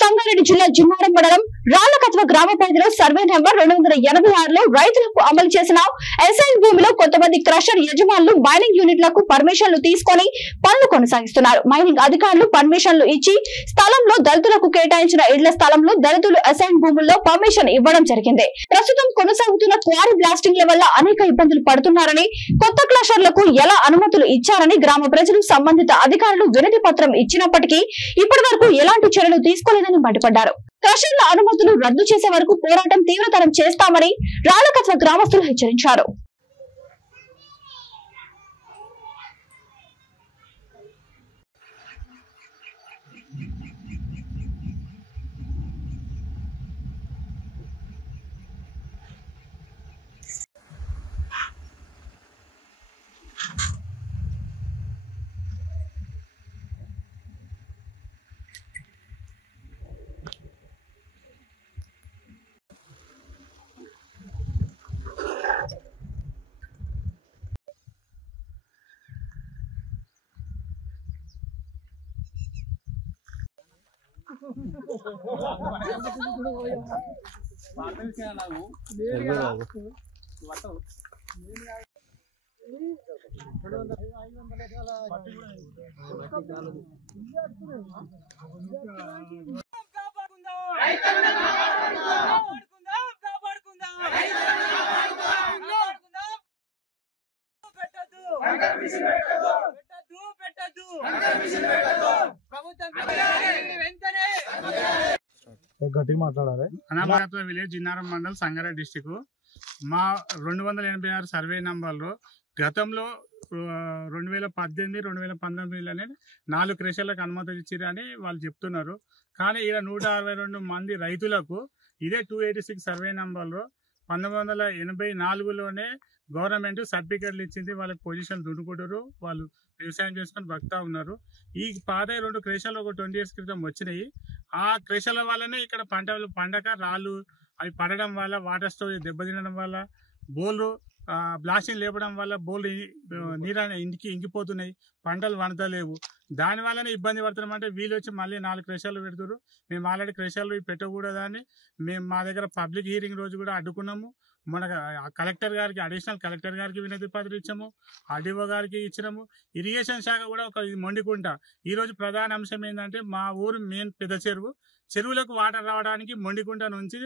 సంగారెడ్డి జిల్లా జిన్నారం మండలం రాళ్లకత్వ గ్రామ పరిధిలో సర్వే నెంబర్ 286లో రైతులకు అమలు చేసిన ఎస్ఐన్ భూమిలో కొంతమంది క్రషర్ యజమానులు మైనింగ్ యూనిట్లకు పర్మిషన్లు తీసుకొని పనులు కొనసాగిస్తున్నారు. మైనింగ్ అధికారులు పర్మిషన్లు ఇచ్చి స్థలంలో దళితులకు కేటాయించిన ఇళ్ల స్థలంలో దళితులు అసైన్ భూముల్లో పర్మిషన్ ఇవ్వడం జరిగింది. ప్రస్తుతం కొనసాగుతున్న క్వారీ బ్లాస్టింగ్ల వల్ల అనేక ఇబ్బందులు పడుతున్నారని, కొత్త క్రషర్లకు ఎలా అనుమతులు ఇచ్చారని గ్రామ ప్రజలు సంబంధిత అధికారులు వినతి పత్రం ఇచ్చినప్పటికీ ఇప్పటి వరకు ఎలాంటి చర్యలు తీసుకోలేదని మండిపడ్డారు. క్రషర్ల అనుమతులు రద్దు చేసే వరకు పోరాటం తీవ్రతరం చేస్తామని రాళ్లకత్వ గ్రామస్తులు హెచ్చరించారు. అనామరత్వ విలేజ్ జిన్నారం మండల్ సంగారెడ్డి డిస్టిక్. మా 286 సర్వే నంబర్లో గతంలో 2018, 2019లోనే 4 క్రెషర్లకు అనుమతి ఇచ్చిరని వాళ్ళు చెప్తున్నారు. కానీ ఇలా 162 మంది రైతులకు ఇదే 286 సర్వే నంబర్లో 1984లోనే గవర్నమెంట్ సర్టిఫికెట్లు ఇచ్చింది. వాళ్ళకి పొజిషన్ దున్నుకుంటారు, వాళ్ళు వ్యవసాయం చేసుకొని బతుకుతా ఉన్నారు. ఈ పాత 2 క్రెషర్లు ఒక 20 years క్రితం వచ్చినాయి. ఆ క్రెషర్ల వల్లనే ఇక్కడ పంటలు పండక రాళ్ళు అవి పడడం వల్ల, వాటర్ స్టోరేజ్ దెబ్బతినడం వల్ల, బోర్లు బ్లాస్టింగ్ లేపడం వల్ల బోర్లు ఇంటికి ఇంకిపోతున్నాయి, పంటలు వండతలేవు. దానివల్లనే ఇబ్బంది పడుతున్నామంటే వీళ్ళు వచ్చి మళ్ళీ 4 క్రెషర్లు పెడుతున్నారు. మేము ఆల్రెడీ క్రెషర్లు పెట్టకూడదని మేము మా దగ్గర పబ్లిక్ హీరింగ్ రోజు కూడా అడ్డుకున్నాము. మన కలెక్టర్ గారికి, అడిషనల్ కలెక్టర్ గారికి వినతి పత్రం ఇచ్చాము, ఆర్డీఓ గారికి ఇచ్చినాము. ఇరిగేషన్ శాఖ కూడా ఒక మొండికుంట. ఈరోజు ప్రధాన అంశం ఏంటంటే మా ఊరు మెయిన్ పెద్ద చెరువులకు వాటర్ రావడానికి మొండికుంట నుంచి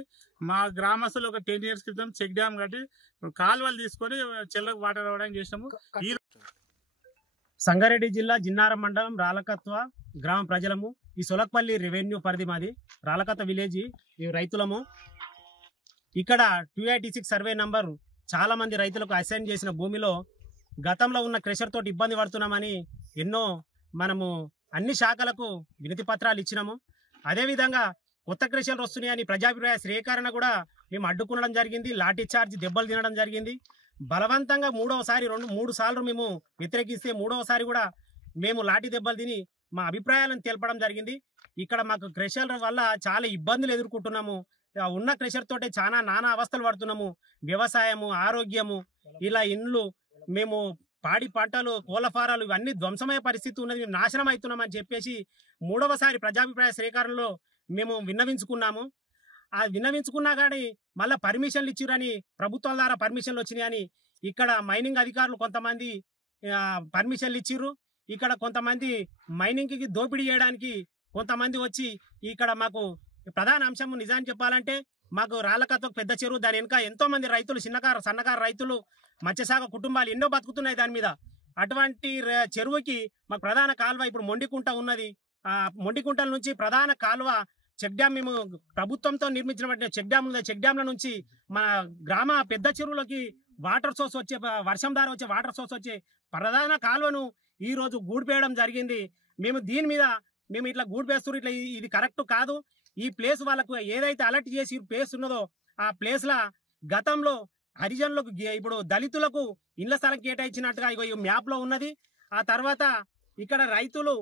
మా గ్రామస్తులు ఒక 10 years క్రితం చెక్ డ్యామ్ కట్టి కాలువలు తీసుకొని చెరువులకు వాటర్ రావడానికి చేసినాము. సంగారెడ్డి జిల్లా జిన్నారం మండలం రాళ్లకత్వ గ్రామ ప్రజలము. ఈ సొలక్పల్లి రెవెన్యూ పరిధి మాది. రాళ్లకత్వ విలేజ్ ఈ రైతులము. ఇక్కడ 286 సర్వే నంబర్ చాలా మంది రైతులకు అసైన్ చేసిన భూమిలో గతంలో ఉన్న క్రెషర్ తోటి ఇబ్బంది పడుతున్నామని మనము అన్ని శాఖలకు వినతి పత్రాలు ఇచ్చినాము. అదేవిధంగా కొత్త క్రెషర్లు వస్తున్నాయని ప్రజాభిప్రాయ సేకరణ కూడా మేము అడ్డుకునడం జరిగింది. లాఠీ చార్జ్ దెబ్బలు తినడం జరిగింది. బలవంతంగా 3 సార్లు మేము వ్యతిరేకిస్తే 3వ సారి కూడా మేము లాఠీ దెబ్బలు తిని మా అభిప్రాయాలను తెలపడం జరిగింది. ఇక్కడ మాకు క్రెషర్ల వల్ల చాలా ఇబ్బందులు ఎదుర్కొంటున్నాము. ఉన్న క్రెషర్ తోటే చాలా నానా అవస్థలు పడుతున్నాము. వ్యవసాయము, ఆరోగ్యము, ఇలా ఇండ్లు, మేము పాడి పంటలు, కోళ్ల ఫారాలు ఇవన్నీ ధ్వంసమయ్యే పరిస్థితి ఉన్నది. మేము నాశనం అవుతున్నామని చెప్పేసి 3వసారి ప్రజాభిప్రాయ సేకరణలో మేము విన్నవించుకున్నాము. ఆ విన్నవించుకున్నా కానీ మళ్ళీ పర్మిషన్లు ఇచ్చిరని, ప్రభుత్వం ద్వారా పర్మిషన్లు వచ్చినాయని ఇక్కడ మైనింగ్ అధికారులు కొంతమంది పర్మిషన్లు ఇచ్చిర్రు. ఇక్కడ కొంతమంది మైనింగ్కి దోపిడీ చేయడానికి కొంతమంది వచ్చి ఇక్కడ మాకు ప్రధాన అంశం నిజాన్ని చెప్పాలంటే మాకు రాళ్లకత్వ పెద్ద చెరువు, దాని వెనుక ఎంతో మంది రైతులు, సన్నకారు రైతులు, మత్స్యశాఖ కుటుంబాలు ఎన్నో బతుకుతున్నాయి దాని మీద. అటువంటి చెరువుకి మాకు ప్రధాన కాలువ ఇప్పుడు మొండికుంట ఉన్నది. మొండికుంటల నుంచి ప్రధాన కాలువ చెక్ డ్యామ్, మేము ప్రభుత్వంతో నిర్మించిన చెక్ డ్యామ్ ఉంది. చెక్ డ్యామ్ల నుంచి మన గ్రామ పెద్ద చెరువులోకి వాటర్ సోర్స్ వచ్చే, వర్షం ద్వారా వచ్చే వాటర్ సోర్స్ వచ్చే ప్రధాన కాలువను ఈ రోజు గూడిపేయడం జరిగింది. మేము దీని మీద ఇట్లా గూడిపేస్తున్నారు, ఇట్లా ఇది కరెక్ట్ కాదు. ఈ ప్లేస్ వాళ్ళకు ఏదైతే అలర్ట్ చేసి ప్లేస్ ఉన్నదో ఆ ప్లేస్ల గతంలో హరిజనులకు, ఇప్పుడు దళితులకు ఇళ్ల స్థలం కేటాయించినట్టుగా ఈ మ్యాప్ లో ఉన్నది. ఆ తర్వాత ఇక్కడ రైతులు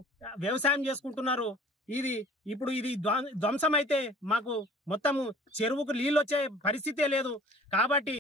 వ్యవసాయం చేసుకుంటున్నారు. ఇప్పుడు ఇది ధ్వంసం అయితే మాకు మొత్తము చెరువుకు నీళ్ళు వచ్చే పరిస్థితే లేదు. కాబట్టి